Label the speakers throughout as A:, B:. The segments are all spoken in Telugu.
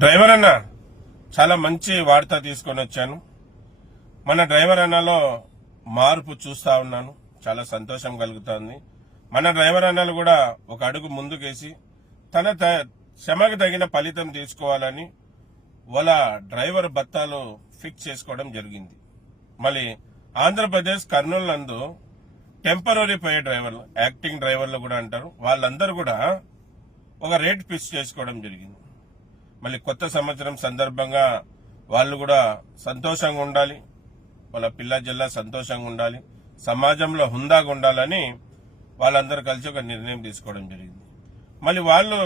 A: డ్రైవర్ అన్న చాలా మంచి వార్త తీసుకొని వచ్చాను. మన డ్రైవర్ అన్నలో మార్పు చూస్తా ఉన్నాను. చాలా సంతోషం కలుగుతోంది. మన డ్రైవర్ అన్నలు కూడా ఒక అడుగు ముందుకేసి తన శ్రమకు తగిన ఫలితం తీసుకోవాలని వాళ్ళ డ్రైవర్ భత్తాలు ఫిక్స్ చేసుకోవడం జరిగింది. మళ్ళీ ఆంధ్రప్రదేశ్ కర్నూలు నందు టెంపరీ పోయే డ్రైవర్లు యాక్టింగ్ డ్రైవర్లు కూడా అంటారు. వాళ్ళందరూ కూడా ఒక రేట్ ఫిక్స్ చేసుకోవడం జరిగింది. మళ్ళీ కొత్త సంవత్సరం సందర్భంగా వాళ్ళు కూడా సంతోషంగా ఉండాలి. వాళ్ళ పిల్ల జిల్లా సంతోషంగా ఉండాలి. సమాజంలో హుందాగా ఉండాలని వాళ్ళందరూ కలిసి ఒక నిర్ణయం తీసుకోవడం జరిగింది. మళ్ళీ వాళ్ళు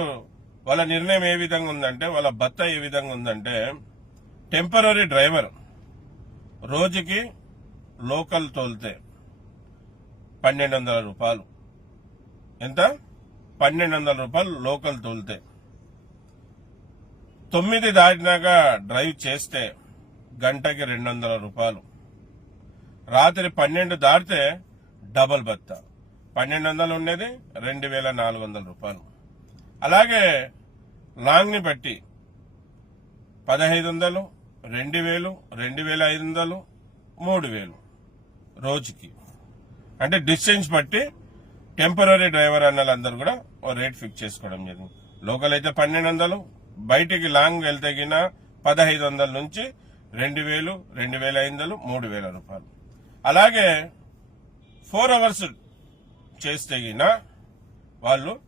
A: వాళ్ళ నిర్ణయం ఏ విధంగా ఉందంటే వాళ్ళ భర్త ఏ విధంగా ఉందంటే టెంపరీ డ్రైవర్ రోజుకి లోకల్ తోలితే పన్నెండు వందల రూపాయలు. ఎంత? పన్నెండు వందల రూపాయలు లోకల్ తోలితే. తొమ్మిది దాటినాక డ్రైవ్ చేస్తే గంటకి రెండు వందల రూపాయలు. రాత్రి పన్నెండు దాటితే డబల్ బత్త. పన్నెండు వందలు ఉండేది రెండు వేల నాలుగు వందల రూపాయలు. అలాగే లాంగ్ని బట్టి పదహైదు వందలు రెండు వేలు రెండు వేల ఐదు వందలు మూడు వేలు రోజుకి. అంటే డిస్టెన్స్ బట్టి టెంపరీ డ్రైవర్ అన్నలందరూ కూడా ఓ రేట్ ఫిక్స్ చేసుకోవడం జరిగింది. లోకల్ అయితే పన్నెండు వందలు బయటికి లాంగ్ వెళ్తే గిన పదహైదు వందల నుంచి రెండు వేలు రెండు వేల ఐదు వందలు మూడు వేల రూపాయలు. అలాగే ఫోర్ అవర్స్ చేస్తే గిన వాళ్ళు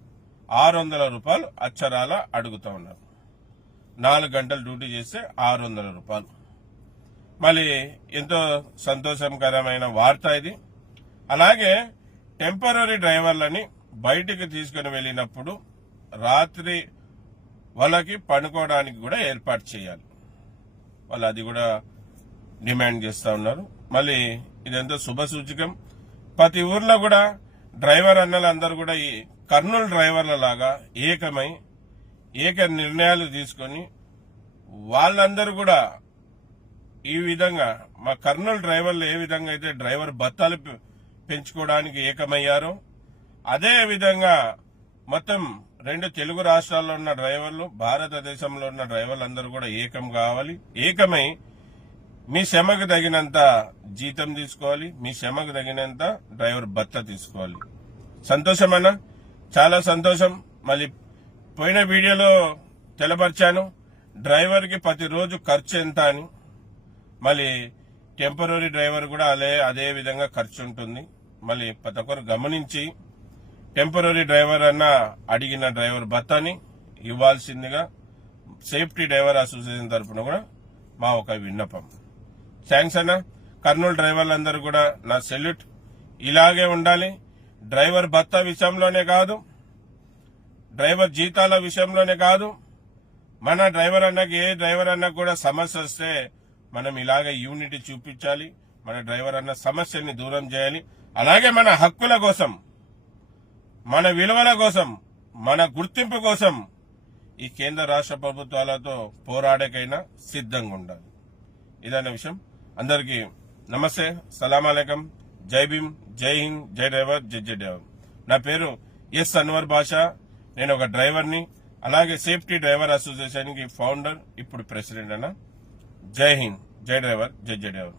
A: ఆరు వందల రూపాయలు అక్షరాల అడుగుతా ఉన్నారు. నాలుగు గంటలు డ్యూటీ చేస్తే ఆరు వందల రూపాయలు. మళ్ళీ ఎంతో సంతోషకరమైన వార్త ఇది. అలాగే టెంపరీ డ్రైవర్లని బయటికి తీసుకుని వెళ్ళినప్పుడు రాత్రి వాళ్ళకి పండుకోవడానికి కూడా ఏర్పాటు చేయాలి. వాళ్ళు అది కూడా డిమాండ్ చేస్తూ ఉన్నారు. మళ్ళీ ఇదెంతో శుభ సూచకం. ప్రతి ఊర్లో కూడా డ్రైవర్ అన్నలందరూ కూడా ఈ కర్నూలు డ్రైవర్ల లాగా ఏకమై ఏక నిర్ణయాలు తీసుకొని వాళ్ళందరూ కూడా ఈ విధంగా మా కర్నూలు డ్రైవర్లు ఏ విధంగా అయితే డ్రైవర్ బత్తాలు పె- పెంచుకోవడానికి ఏకమయ్యారో అదే విధంగా మొత్తం రెండు తెలుగు రాష్ట్రాల్లో ఉన్న డ్రైవర్లు భారతదేశంలో ఉన్న డ్రైవర్లు అందరూ కూడా ఏకం కావాలి. ఏకమై మీ శ్రమకు తగినంత జీతం తీసుకోవాలి. మీ శ్రమకు తగినంత డ్రైవర్ భత్త తీసుకోవాలి. సంతోషమన్నా చాలా సంతోషం. మళ్ళీ పోయిన వీడియోలో తెలపరిచాను డ్రైవర్కి ప్రతిరోజు ఖర్చు ఎంత అని. మళ్ళీ టెంపరీ డ్రైవర్ కూడా అదే అదే విధంగా ఖర్చు ఉంటుంది. మళ్ళీ ప్రతి ఒక్కరు గమనించి టెంపరీ డ్రైవర్ అన్న అడిగిన డ్రైవర్ భత్తాని ఇవ్వాల్సిందిగా సేఫ్టీ డ్రైవర్ అసోసియేషన్ తరఫున కూడా మా ఒక విన్నపం. థ్యాంక్స్ అన్న. కర్నూలు డ్రైవర్లందరూ కూడా నా సెల్యూట్. ఇలాగే ఉండాలి. డ్రైవర్ భత్త విషయంలోనే కాదు. డ్రైవర్ జీతాల విషయంలోనే కాదు. మన డ్రైవర్ అన్నకి ఏ డ్రైవర్ అన్నకు కూడా సమస్య వస్తే మనం ఇలాగే యూనిటీ చూపించాలి. మన డ్రైవర్ అన్న సమస్యని దూరం చేయాలి. అలాగే మన హక్కుల కోసం మన విలువల కోసం మన గుర్తింపు కోసం ఈ కేంద్ర రాష్ట్ర ప్రభుత్వాలతో పోరాడకైనా సిద్ధంగా ఉండాలి ఇదన్న విషయం. అందరికీ నమస్తే సలాం అలైకం. జై భీమ్ జై హింద్ జై డ్రైవర్ జై జై డ్రైవర్. నా పేరు ఎస్ అన్వర్ బాషా. నేను ఒక డ్రైవర్ని అలాగే సేఫ్టీ డ్రైవర్ అసోసియేషన్కి ఫౌండర్ ఇప్పుడు ప్రెసిడెంట్ అన్న. జై హింద్ జై డ్రైవర్ జై జై డ్రైవర్.